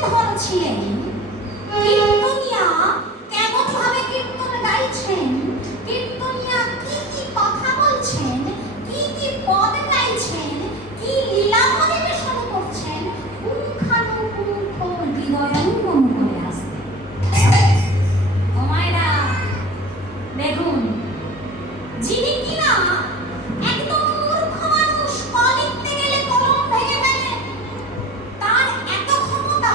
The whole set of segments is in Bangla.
গদাধর ছিলেন, কীর্তনিয়া কেমন ভাবে কীর্তন গাইছেন, কীর্তনিয়া কি কি কথা বলছেন, কি কি পদ গাইছেন, কি লীলা পরিবেশন করছেন, পুঙ্খানুপুঙ্খ হৃদয়ঙ্গম করে আসতেন। ও মায়েরা দেখুন, যিনি কিনা একদম মূর্খ মানুষ, ক লিখতে গেলে কলম ভেঙে ফেলে, তার এত ক্ষমতা,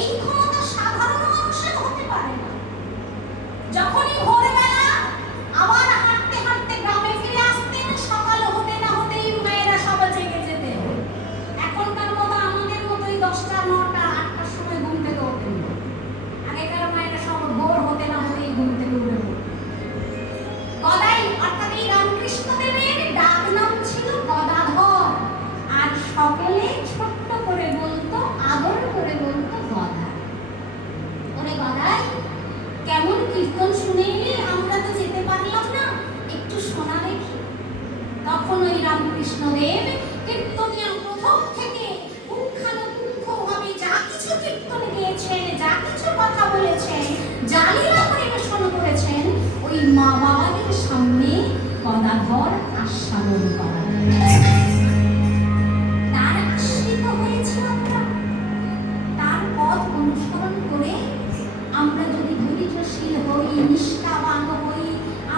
এই ক্ষমতা সাধারণ মানুষের হতে পারে না। যখনই ভোরবেলা আবার হাঁটতে হাঁটতে গ্রামে ফিরে আসতেন, সকাল হতে না হতেই মায়েরা সবাই জেগে যেতেন। এখনকার মতো আমাদের মতোই 10টা 9টা 8টার সময় ঘুম থেকে ওঠেন না। আগেকার মায়েরা সব ভোর হতে না হতেই ঘুম থেকে উঠে পড়তেন। গদাই অর্থাৎ এই রামকৃষ্ণদেবের ডাক নাম ছিল গদাধর, আর সকলে ছোট্ট করে বলতো, আদর করে বলতো গদা। ওরে গদাই, কেমন কীর্তন শুনে এলি, আমরা তো যেতে পারলাম না, একটু শোনা দেখি। তখন ওই রামকৃষ্ণদেব কীর্তনিয়া প্রথম থেকে পুঙ্খানুপুঙ্খভাবে যা কিছু কীর্তন গিয়েছেন, যা কিছু কথা বলেছেন, যা লীলা পরিবেশন করেছেন, ওই মা বাবাদের সামনে গদাধর আস্বাদন করে।